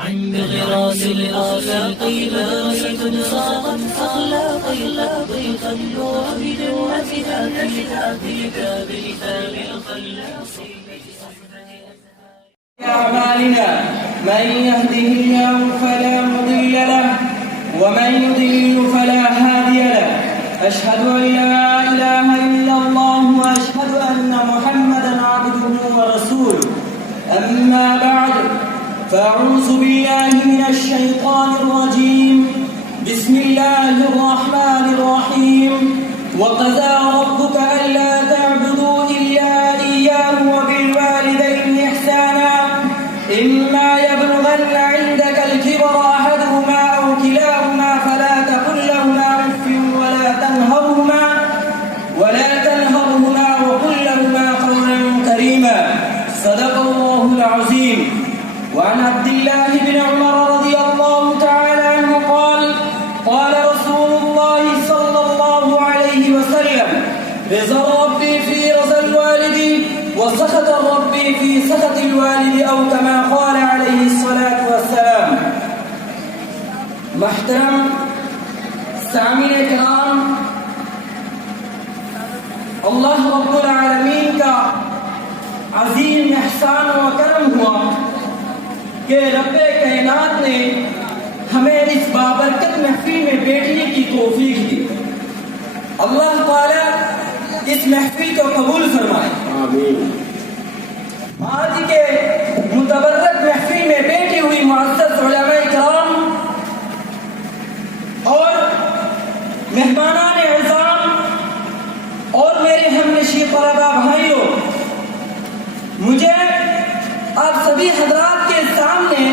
نعم بغراس الأخلاق مدرسة صاغت أخلاقي النور بجنتها في باب الفم الخلاص. أعمالنا من يهده الله فلا مضل له ومن يضلل فلا هادي له. أشهد أن لا إله إلا الله وأشهد أن محمدا عبده ورسوله. أما بعد فأعوذ بالله من الشيطان الرجيم. بسم الله الرحمن الرحيم. وقضى ربك ألا تعبدوا إلا إياه وبالوالدين إحسانا إما يبلغن عندك الكبر أحدهما أو كلاهما فلا تقل لهما أف ولا تنهرهما وقل لهما قولا كريما. صدق الله العظيم. وعن عبد الله بن عمر رضي الله تعالى عنه قال قال رسول الله صلى الله عليه وسلم رضا ربي في رضا الوالد وسخط ربي في سخط الوالد أو كما قال عليه الصلاة والسلام. محترم سامعین کرام، اللہ رب العالمین کا عظیم احسان و کرم ہوا کہ رب کائنات نے ہمیں اس بابرکت محفل میں بیٹھنے کی توفیق دی. اللہ تعالی اس محفل کو قبول فرمائے. آمین. آج کے متبرک محفل میں بیٹھی ہوئی معزز علماء کرام اور مہمانان اعظام اور میرے ہمنشین طلباء بھائیوں، مجھے آپ سبھی حضرات کے سامنے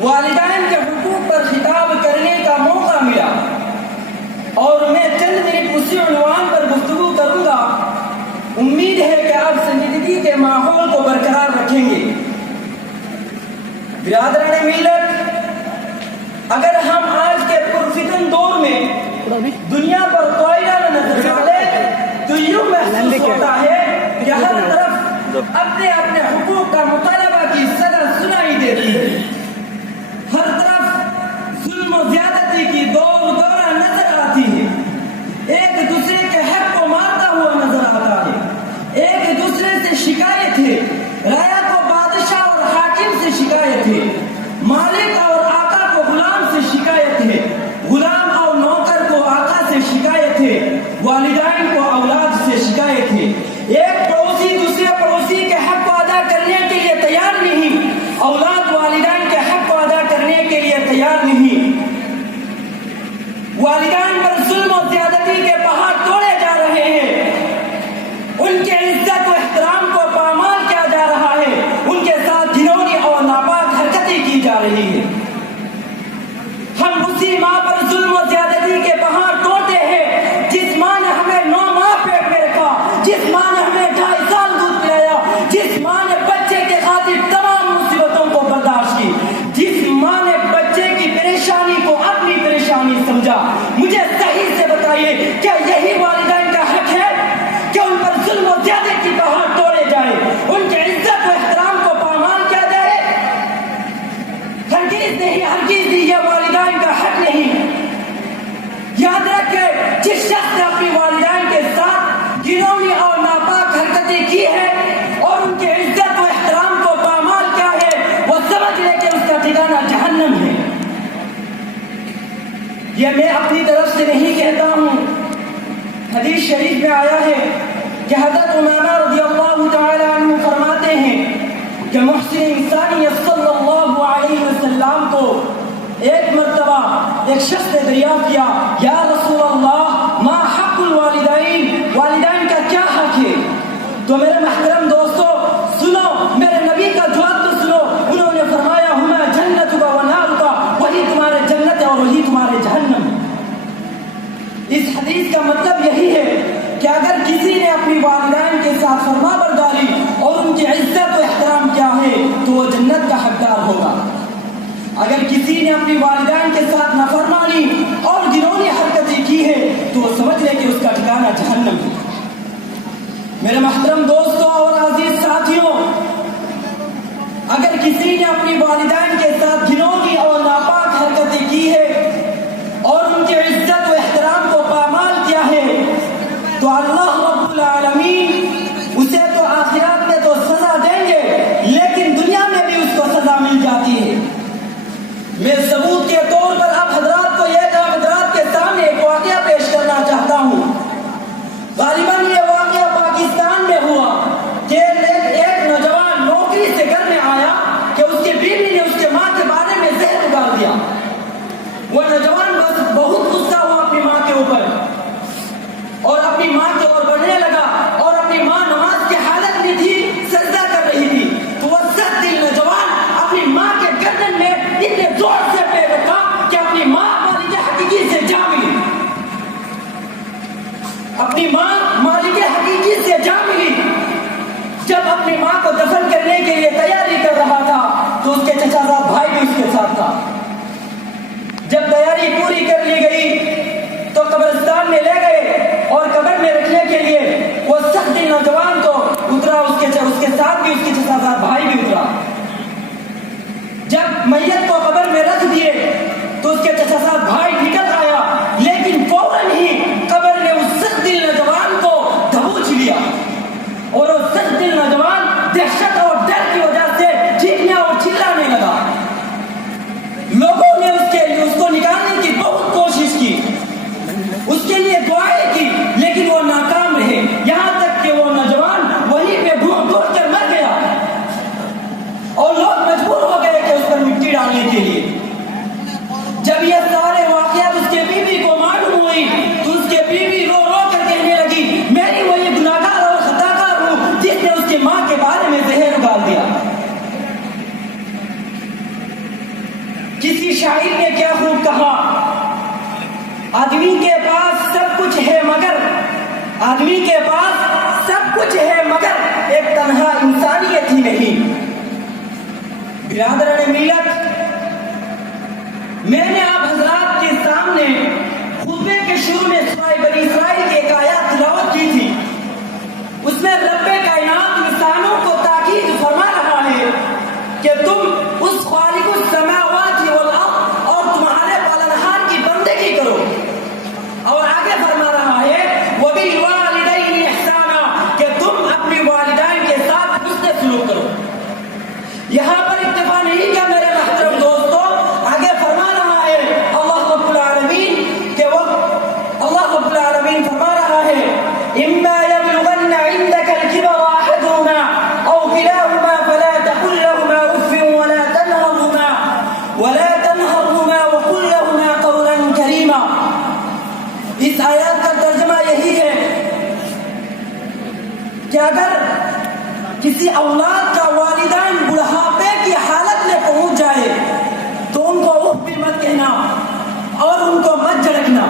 والدین کے حقوق پر خطاب کرنے کا موقع ملا اور میں چند منٹ اسی عنوان پر گفتگو کروں گا. امید ہے کہ آپ سنجیدگی کے ماحول کو برقرار رکھیں گے. برادران ملت، اگر ہم آج کے پرفتن دور میں دنیا پر کوئلہ نظر ڈالیں تو یوں محسوس ہوتا ہے کہ ہر طرف اپنے اپنے حقوق کا مطالبہ کی صدا سنائی دیتی ہے. ہر طرف ظلم و زیادتی کی دورہ نظر آتی ہے. ایک دوسرے کے حق کو مارتا ہوا نظر آتا ہے. ایک دوسرے سے شکایت ہے. رعیہ کو بادشاہ اور حاکم سے شکایت ہے. مالک اور آقا کو غلام سے شکایت ہے. غلام اور نوکر کو آقا سے شکایت ہے. والدین کو اولاد سے شکایت ہے. ایک پڑوسی دوسرے پڑوسی کے حق کو ادا کرنے کے لیے تیار نہیں. اولاد والدین کے حق کو ادا کرنے کے لیے تیار نہیں. والدین پر ظلم و زیادتی کے پہاڑ توڑے جا رہے ہیں. ان کے عزت و احترام کو پامال کیا جا رہا ہے. ان کے ساتھ گھنونی اور ناپاک حرکتیں کی جا رہی ہے. ہم اسی ماں پر ظلم و زیادتی کے پہاڑ توڑتے ہیں جس ماں نے ہمیں 9 ماہ پیٹ میں رکھا، جس ماں نے ہمیں 2.5 سال دودھ پلایا، جس ماں نے بچے کے خاطر تمام مصیبتوں کو برداشت کی، جس ماں نے بچے کی پریشانی کو اپنی پریشانی سمجھا. مجھے صحیح سے بتائیے، کیا یہی والدین کا حق ہے کہ ان پر ظلم و زیادتی کی پہاڑ توڑے جائے، ان کے عزت و احترام کو پامال کیا جائے؟ ہرگز نہیں، ہرگز نہیں. یہ والدین کا حق نہیں. یاد رکھیں، جس شخص نے اپنی والدین کے ساتھ گنونی اور ناپاک حرکتیں کی ہے اور ان کے عزت و احترام کو پامال کیا ہے، وہ سمجھ لے کہ اس کا ٹھکانہ جہنم ہے. یہ میں اپنی طرف سے نہیں کہتا ہوں. حدیث شریف میں آیا ہے کہ حضرت امامہ رضی اللہ تعالی عنہ فرماتے ہیں کہ محسن انسانیت صلی اللہ علیہ وسلم کو ایک مرتبہ ایک شخص نے دریافت کیا، یا رسول اللہ ما حق الوالدین، والدین کا کیا حق ہے؟ تو میرے محترم دوستو سنو، میرے نبی کا جواب تو سنو. انہوں نے فرمایا ہما جنتک و نارک، وہی تمہارے جنت ہے اور وہی تمہارے جہنم. اس حدیث کا مطلب یہی ہے کہ اگر کسی نے اپنی والدین کے ساتھ فرما برداری اور ان کی عزت و احترام کیا ہے تو وہ جنت کا حقدار ہوگا. اگر کسی نے اپنی والدین کے ساتھ نافرمانی اور گنونی حرکتیں کی ہے تو وہ سمجھ لے کہ اس کا ٹھکانہ جہنم ہے. میرے محترم دوستوں اور عزیز ساتھیوں، اگر کسی نے اپنی والدین کے ساتھ مل جاتی ہے۔ میں ثبوت کے طور پر اب حضرات کے سامنے ایک واقعہ پیش کرنا چاہتا ہوں۔ غالباً یہ واقعہ پاکستان میں ہوا کہ ایک نوجوان نوکری سے گھر میں آیا کہ اس کی بیوی نے اس کے ماں کے بارے میں زہر ڈال دیا۔ وہ نوجوان بہت غصہ ہوا اپنی ماں کے اوپر اور اپنی ماں کے اوپر بڑھنے لگا، اور اپنی ماں نماز کی حالت میں تھی، سجدہ کر رہی تھی، تو وہ سخت دل نوجوان اپنی ماں کے گردن میں اتنے زور سے پیر رکھا کہ اپنی ماں مالک حقیقی سے جا ملی۔ اپنی ماں مالک حقیقی سے جا ملی۔ جب اپنی ماں کو دفن کرنے کے لیے تیاری کر رہا تھا تو اس کے چچا زاد بھائی بھی اس کے ساتھ تھا۔ جب تیاری پوری کر لی گئی تو قبرستان میں لے گئے اور قبر میں رکھنے کے لیے وہ سخت دل نوجوان تو اترا، اس کے ساتھ بھی اس کے چچا زاد بھائی بھی اترا۔ جب میت کو قبر میں رکھ دیے تو اس کے چچا زاد بھائی نکل آیا، لیکن فوراً ہی قبر نے اس سخت دل نوجوان کو دبوچ لیا، اور وہ سخت دل نوجوان دہشت اور ڈر کی وجہ سے چیخنے اور چلانے لگا۔ لوگوں نے اس کو نکالنے کی بہت کوشش کی، اس کے لیے دعائیں کی، لیکن وہ ناکام رہے، یہاں تک کہ وہ نوجوان وہیں پہ ڈھونڈ کر مر گیا، اور لوگ مجبور ہو گئے کہ اس پر مٹی ڈالنے کے لیے۔ جب یہ سارے واقعات اس کے بیوی کو معلوم ہوئی تو اس کے بیوی رو رو کر کہنے لگی، میری وہی گناہگار اور خطاکار ہوں جس نے اس کی ماں کے بارے میں زہر ڈال دیا۔ کسی شاعر نے کیا خوب کہا، آدمی کے پاس سب کچھ ہے مگر ایک تنہا انسانیت ہی نہیں۔ برادران ملت، میں نے آپ حضرات کے سامنے خطبے کے شروع میں سورہ بنی اسرائیل کی ایک آیات تلاوت کی تھی۔ اس میں رب کائنات انسانوں کو تاکید فرما رہا ہے کہ تم اس خالق السماوات والارض اور تمہارے پالنہار کی بندگی کرو، اور آگے فرما رہا ہے وَبِالْوَالِدَيْنِ إِحْسَانًا کہ تم اپنی والدین کے ساتھ حسن سلوک کرو۔ یہاں پر اکتفا نہیں کیا میرے محترم دوستوں، آگے فرما رہا ہے اللہ رب العالمین کہ اللہ رب العالمین فرما رہا ہے إِمَّا يَبْلُغَنَّ عِنْدَكَ الْكِبَرَ أَحَدُهُمَا أَوْ كِلَاهُمَا فَلَا تَقُل لَّهُمَا أُفٍّ وَلَا تَنْهَرْهُمَا وَقُل لَّهُمَا قَوْلًا كَرِيمًا۔ اس آیات کا ترجمہ یہی ہے کہ اگر کسی اولاد کا والدین بڑھاپے کی حالت میں پہنچ جائے تو ان کو اف بھی مت کہنا، اور ان کو مت جھڑکنا،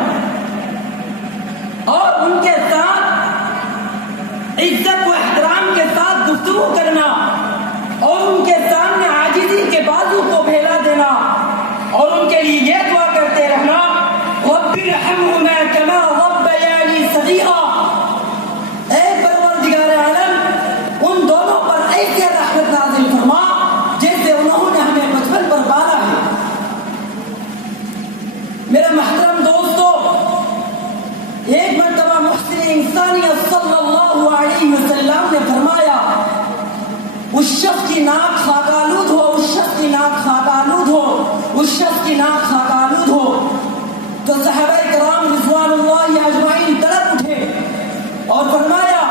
اور ان کے ساتھ عزت و احترام کے ساتھ گفتگو کرنا، اور ان کے سامنے عاجزی کے بازو کو پھیلا دینا، اور ان کے لیے یہ دعا کرتے رہنا رب ارحمہما کما ربیانی صغیرا، اے پروردگار عالم ان دونوں پر ایسے رحمت نازل فرما جیسے انہوں نے ہمیں بچپن پر پالا ہے۔ میرے محترم دوستو، ایک مرتبہ محسن انسانیت صلی اللہ علیہ وسلم نے فرمایا اس شخص کی ناک خاک آلود ہو، اس شخص کی ناک خاک آلود ہو، اس شخص کی ناک خاک آلود ہو۔ تو صحابہ کرام رضوان اللہ اجمعین تڑپ اٹھے اور فرمایا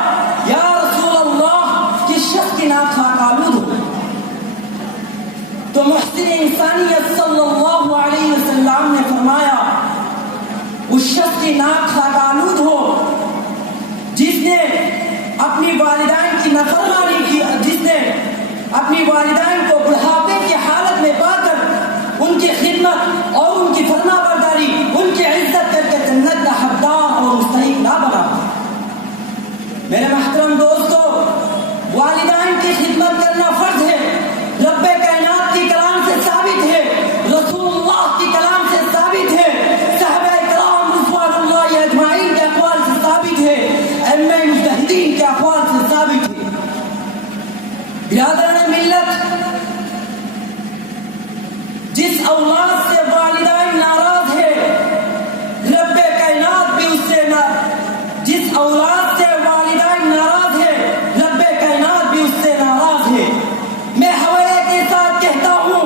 یا رسول اللہ کس شخص کی ناک خاک آلود ہو؟ تو محسن انسانیت صلی اللہ علیہ وسلم نے فرمایا اس شخص کی ناک خاک آلود ہو جس نے اپنی والدین کی نافرمانی کی، جس نے اپنی والدین کو بڑھاپے کی حالت میں پا کر ان کی خدمت اور ان کی فرما برداری، ان کی عزت کر کے جنت کا حقدار اور مستحق نہ بنا۔ میرے محترم دوستو، والدین کی خدمت کرنا فرض ہے، رب کائنات کی کلام سے ثابت ہے، رسول اللہ کی کلام سے ثابت ہے، صحابہ کرام رضوان اللہ اجمعین کے اقوال سے ثابت ہے، ائمہ مجتہدین کے اقوال سے ثابت ہے۔ برادران ملت، جس اولاد سے والدین ناراض ہے رب کائنات بھی اس سے جس اولاد سے والدین ناراض ہے رب کائنات بھی اس سے ناراض ہے۔ میں حوالے کے ساتھ کہتا ہوں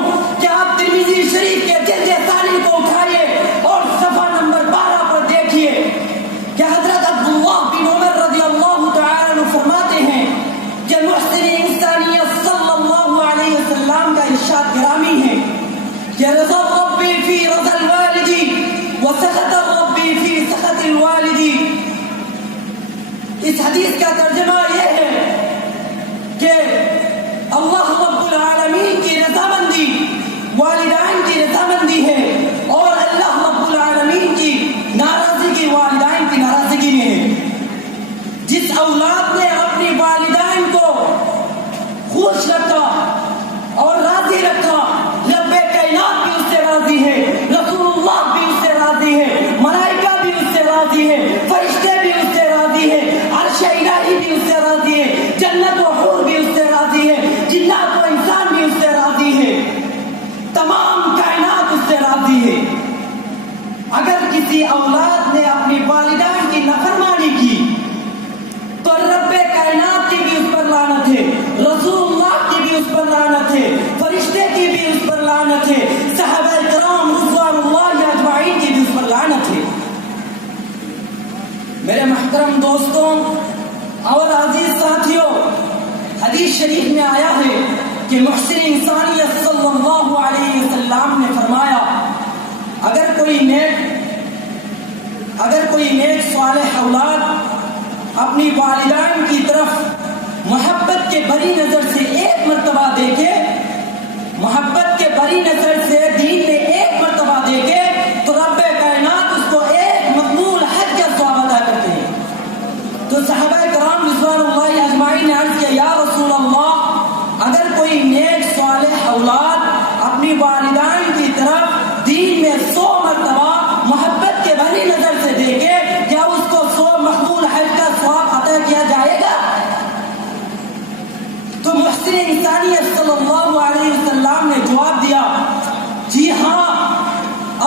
ہیں کہ رضا ربی فی رضا الوالدی وسخط ربی فی سخط الوالدی. اس حدیث کا ترجمہ یہ ہے کہ اللہ رب العالمین کی رضامندی والدین کی رضامندی ہے اور اللہ رب العالمین کی ناراضگی والدین کی ناراضگی میں ہے. جس اولاد نے اپنی والدین کو خوش رکھا اور راضی رکھا، رب کائنات بھی اس سے راضی ہے، رسول اللہ بھی اس سے راضی ہے، ملائکہ بھی اس سے راضی ہے، فرشتے بھی اس سے راضی ہے، عرش الہی بھی اس سے راضی ہے، جنت و حور بھی اس سے راضی ہے، جنات و انسان بھی اس سے راضی ہے، تمام کائنات اس سے راضی ہے. اگر کسی اولاد نے اپنی والدین کی نافرمانی کی تو رب کائنات کی بھی اس پر لعنت ہے، رسول اللہ کی بھی اس پر لعنت ہے، فرشتے کی بھی اس پر لعنت ہے، صحابہ کرام رضوان اللہ اجمعین کی بھی اس پر لعنت ہے. میرے محترم دوستوں اور عزیز ساتھیوں، حدیث شریف میں آیا ہے کہ محسن انسانیت صلی اللہ علیہ وسلم نے فرمایا اگر کوئی نیک صالح اولاد اپنی والدین کی طرف محبت کے بری نظر سے ایک مرتبہ دیکھے، محبت کے بری نظر سے دین میں ایک مرتبہ دیکھے تو رب کائنات اس کو ایک مقبول حج کا ثواب عطا کرتے ہیں. تو صحابہ کرام رضوان اللہ اجمعین نے عرض کیا یا رسول اللہ اگر کوئی نیک صالح اولاد اپنی والدین کی طرف دین میں 100 مرتبہ محبت کے بری نظر سے دیکھے کیا اس کو 100 مقبول حج کا ثواب عطا کیا جائے گا؟ تو محسن انسانیت صلی اللہ علیہ وسلم نے جواب دیا جی ہاں،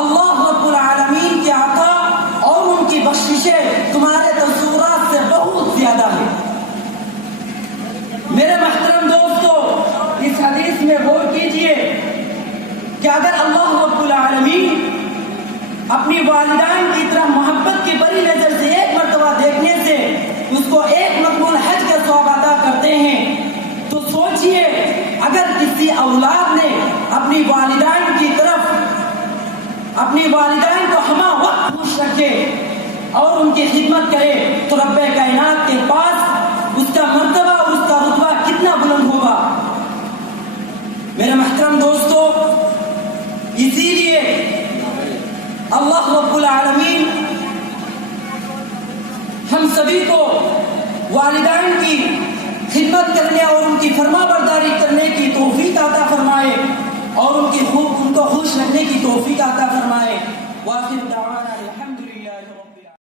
اللہ رب العالمین کے عطا اور ان کی بخششیں تمہارے تصورات سے بہت زیادہ ہیں. میرے محترم دوستو، اس حدیث میں غور کیجئے کہ اگر اللہ رب العالمین اپنی والدین کی طرح محبت کی بری نظر سے ایک مرتبہ دیکھنے سے اس کو ایک مقبول حج کا ثواب عطا کرتے ہیں تو سوچئے اگر کسی اولاد نے اپنی والدین کی طرف اپنی والدین کو ہمہ وقت خوش رکھے اور ان کی خدمت کرے تو رب کائنات کے پاس اس کا مرتبہ اور اس کا رتبہ کتنا بلند ہوگا. میرے محترم دوستو، اسی لیے اللہ رب العالمین ہم سبھی کو والدین کی خدمت کرنے اور ان کی فرما برداری کرنے کی توفیق عطا فرمائے اور ان کو خوش رکھنے کی توفیق عطا فرمائے. وآخر دعوانا